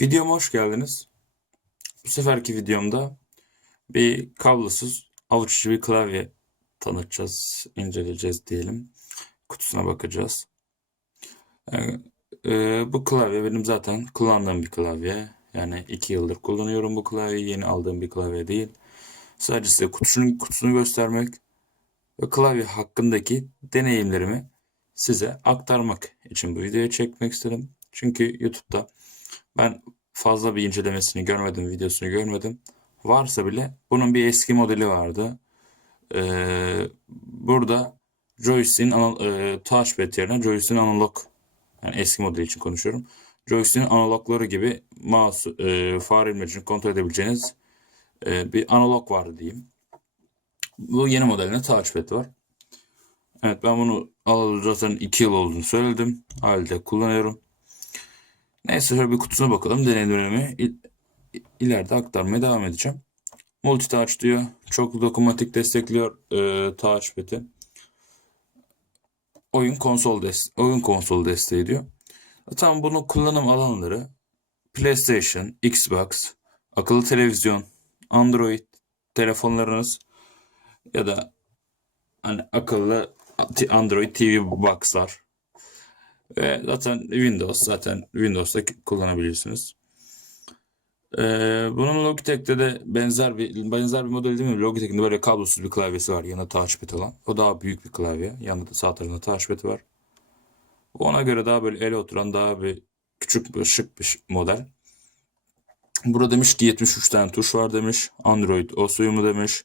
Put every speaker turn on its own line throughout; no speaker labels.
Videoma hoş geldiniz. Bu seferki videomda bir kablosuz avuç içi bir klavye tanıtacağız, inceleyeceğiz diyelim. Kutusuna bakacağız. Ee, e, bu klavye benim zaten kullandığım bir klavye. Yani iki yıldır kullanıyorum bu klavyeyi. Yeni aldığım bir klavye değil. Sadece size kutusunun kutusunu göstermek ve klavye hakkındaki deneyimlerimi size aktarmak için bu videoyu çekmek istedim. Çünkü YouTube'da ben fazla bir incelemesini görmedim, videosunu görmedim. Varsa bile bunun bir eski modeli vardı. Ee, burada joystick'in e, touchpad yerine joystick'in analog yani eski model için konuşuyorum. Joystick'in analogları gibi mouse, e, fare imlecini kontrol edebileceğiniz e, bir analog var diyeyim. Bu yeni modelinde touchpad var. Evet ben bunu alalı zaten 2 yıl olduğunu söyledim. Halde kullanıyorum. Neyse şöyle bir kutusuna bakalım. Deneyimlerimi il- ileride aktarmaya devam edeceğim. Multi touch diyor. Çoklu dokunmatik destekliyor e, touchpad'i. Oyun konsol des oyun konsolu desteği diyor. Tam bunun kullanım alanları PlayStation, Xbox, akıllı televizyon, Android telefonlarınız ya da hani akıllı Android TV box'lar ve zaten Windows zaten Windows'ta kullanabilirsiniz. Ee, bunun Logitech'te de benzer bir benzer bir model değil mi? Logitech'in de böyle kablosuz bir klavyesi var yanında touchpad olan. O daha büyük bir klavye. Yanında da sağ tarafında touchpad var. Ona göre daha böyle ele oturan daha bir küçük bir şık bir model. Burada demiş ki 73 tane tuş var demiş. Android OS uyumu demiş.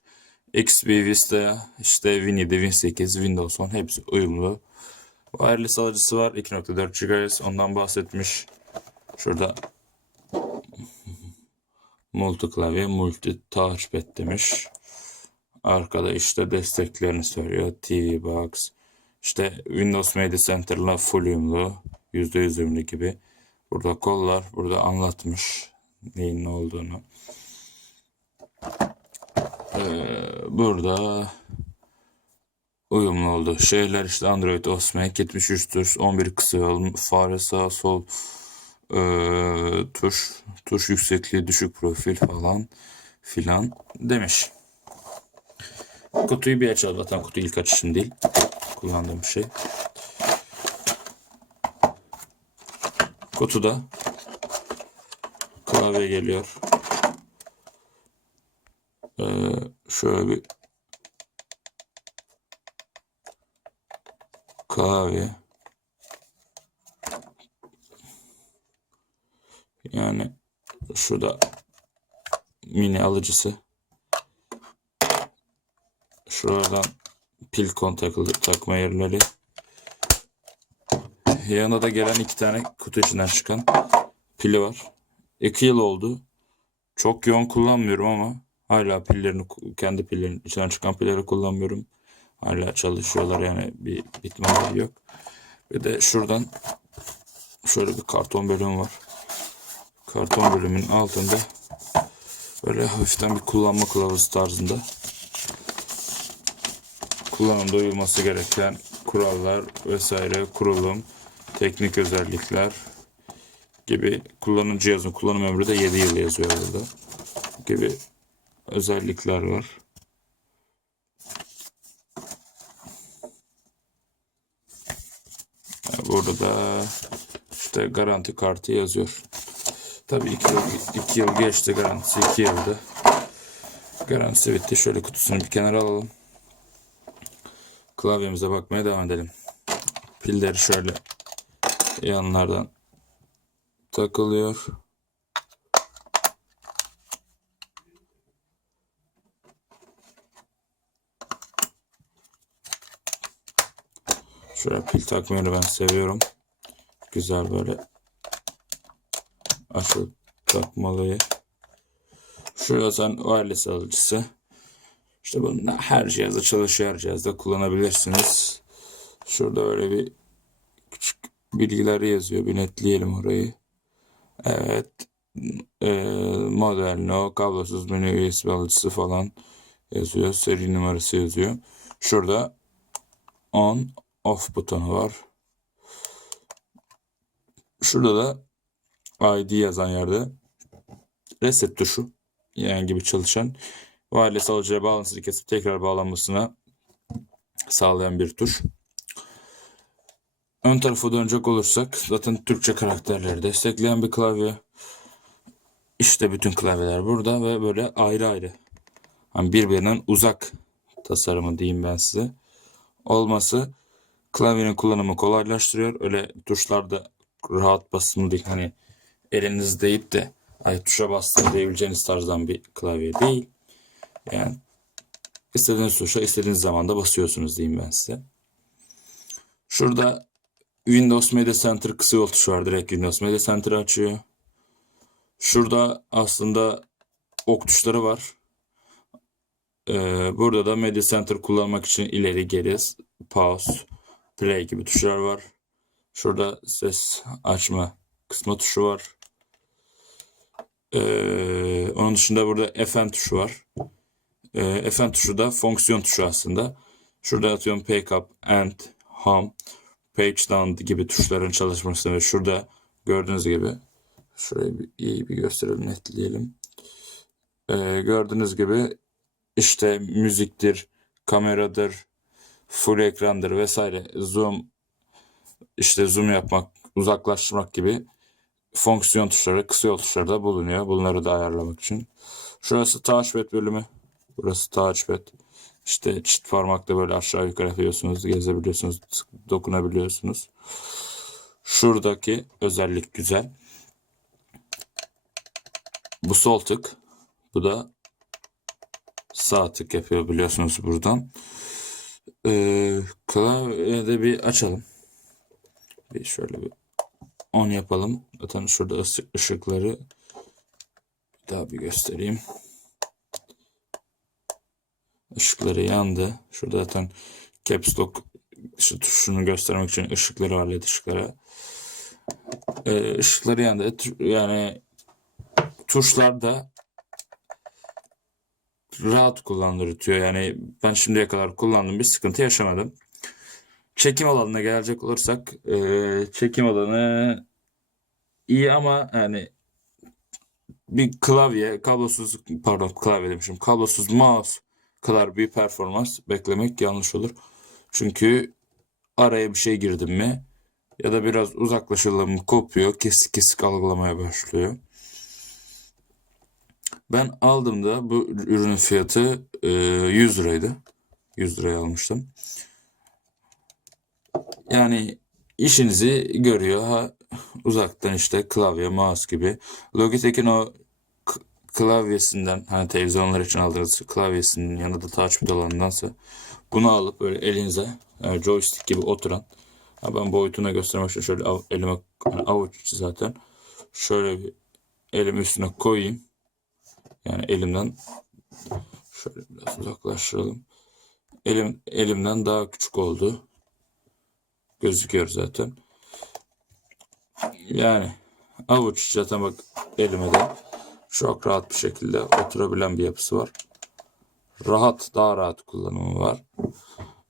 XP, Vista, işte Win7, Win8, Windows 10 hepsi uyumlu. Wireless alıcısı var. 2.4 GHz. Ondan bahsetmiş. Şurada multi klavye, multi touchpad demiş. Arkada işte desteklerini söylüyor. TV Box. İşte Windows Media Center'la full uyumlu. %100 uyumlu gibi. Burada kollar. Burada anlatmış neyin ne olduğunu. Ee, burada uyumlu oldu. Şeyler işte Android Osmek 73 tuş, 11 kısa yol, fare sağ sol ee, tuş, tuş yüksekliği düşük profil falan filan demiş. Kutuyu bir açalım. Zaten kutu ilk açışım değil. Kullandığım şey. Kutuda klavye geliyor. Ee, şöyle bir klavye. Yani şurada mini alıcısı. Şuradan pil kontaklı takma yerleri. Yanına da gelen iki tane kutu içinden çıkan pili var. İki yıl oldu. Çok yoğun kullanmıyorum ama hala pillerini kendi pillerin içinden çıkan pilleri kullanmıyorum. Hala çalışıyorlar yani bir bitmeleri yok. Ve de şuradan şöyle bir karton bölüm var. Karton bölümün altında böyle hafiften bir kullanma kılavuzu tarzında kullanımda uyulması gereken kurallar vesaire, kurulum, teknik özellikler gibi kullanım cihazın kullanım ömrü de 7 yıl yazıyor burada gibi özellikler var. Burada da işte garanti kartı yazıyor. Tabii 2 yıl, iki yıl geçti garantisi 2 yıldı. Garantisi bitti. Şöyle kutusunu bir kenara alalım. Klavyemize bakmaya devam edelim. Pilleri şöyle yanlardan takılıyor. Şöyle pil takmayı ben seviyorum. Güzel böyle açılıp takmalıyı. Şurada sen wireless alıcısı. İşte bunun her cihazda çalışıyor. Her cihazda kullanabilirsiniz. Şurada öyle bir küçük bilgiler yazıyor. Bir netleyelim orayı. Evet. E, model no, kablosuz menü USB alıcısı falan yazıyor. Seri numarası yazıyor. Şurada on off butonu var. Şurada da ID yazan yerde reset tuşu yani gibi çalışan wireless alıcıya bağlantısını kesip tekrar bağlanmasına sağlayan bir tuş. Ön tarafa dönecek olursak zaten Türkçe karakterleri destekleyen bir klavye. İşte bütün klavyeler burada ve böyle ayrı ayrı. Hani birbirinden uzak tasarımı diyeyim ben size. Olması klavyenin kullanımı kolaylaştırıyor. Öyle tuşlarda rahat basımlı değil. Hani eliniz deyip de ay tuşa bastım diyebileceğiniz tarzdan bir klavye değil. Yani istediğiniz tuşa istediğiniz zamanda basıyorsunuz diyeyim ben size. Şurada Windows Media Center kısa yol tuşu var. Direkt Windows Media Center'ı açıyor. Şurada aslında ok tuşları var. Ee, burada da Media Center kullanmak için ileri geri pause, play gibi tuşlar var. Şurada ses açma kısma tuşu var. Ee, onun dışında burada FN tuşu var. Ee, FN tuşu da fonksiyon tuşu aslında. Şurada atıyorum pick up, end, home, page down gibi tuşların çalışmasını ve şurada gördüğünüz gibi şurayı bir, iyi bir gösterelim, netleyelim. Ee, gördüğünüz gibi işte müziktir, kameradır, full ekrandır vesaire, zoom, işte zoom yapmak, uzaklaştırmak gibi fonksiyon tuşları, kısa yol tuşları da bulunuyor. Bunları da ayarlamak için. Şurası touchpad bölümü. Burası touchpad. İşte çift parmakla böyle aşağı yukarı yapıyorsunuz, gezebiliyorsunuz, dokunabiliyorsunuz. Şuradaki özellik güzel. Bu sol tık. Bu da sağ tık yapıyor biliyorsunuz buradan. Ee, klavyede bir açalım. Bir şöyle bir on yapalım. Zaten şurada ışıkları daha bir göstereyim. Işıkları yandı. Şurada zaten caps lock şu tuşunu göstermek için ışıkları var led ışıkları. Ee, yandı. Yani tuşlar da rahat kullandırtıyor. Yani ben şimdiye kadar kullandım bir sıkıntı yaşamadım. Çekim alanına gelecek olursak eee, çekim alanı iyi ama yani bir klavye, kablosuz pardon klavye demişim. Kablosuz mouse kadar bir performans beklemek yanlış olur. Çünkü araya bir şey girdim mi ya da biraz uzaklaşalım mı kopuyor, kesik kesik algılamaya başlıyor. Ben aldığımda bu ürünün fiyatı eee, 100 liraydı. 100 liraya almıştım. Yani işinizi görüyor. Ha, uzaktan işte klavye, mouse gibi. Logitech'in o klavyesinden hani televizyonlar için aldığınız klavyesinin yanında da touchpad olandansa bunu alıp böyle elinize yani joystick gibi oturan ha ben boyutuna göstermek için şöyle av- elime hani avuç zaten şöyle bir elimi üstüne koyayım. Yani elimden şöyle biraz uzaklaştıralım. Elim elimden daha küçük oldu. Gözüküyor zaten. Yani avuç içi bak elime de çok rahat bir şekilde oturabilen bir yapısı var. Rahat, daha rahat kullanımı var.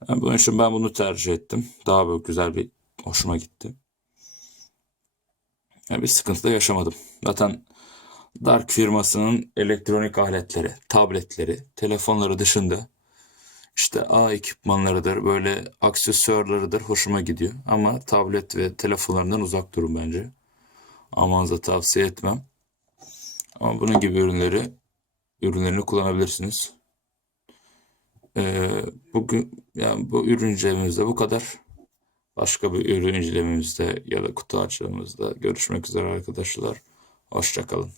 Yani bunun için ben bunu tercih ettim. Daha böyle güzel bir hoşuma gitti. Yani bir sıkıntı da yaşamadım. Zaten Dark firmasının elektronik aletleri, tabletleri, telefonları dışında işte A ekipmanlarıdır, böyle aksesuarlarıdır hoşuma gidiyor. Ama tablet ve telefonlarından uzak durun bence. Amanıza tavsiye etmem. Ama bunun gibi ürünleri ürünlerini kullanabilirsiniz. Ee, bugün yani bu ürün incelememizde bu kadar. Başka bir ürün incelememizde ya da kutu açılımımızda görüşmek üzere arkadaşlar. Hoşçakalın.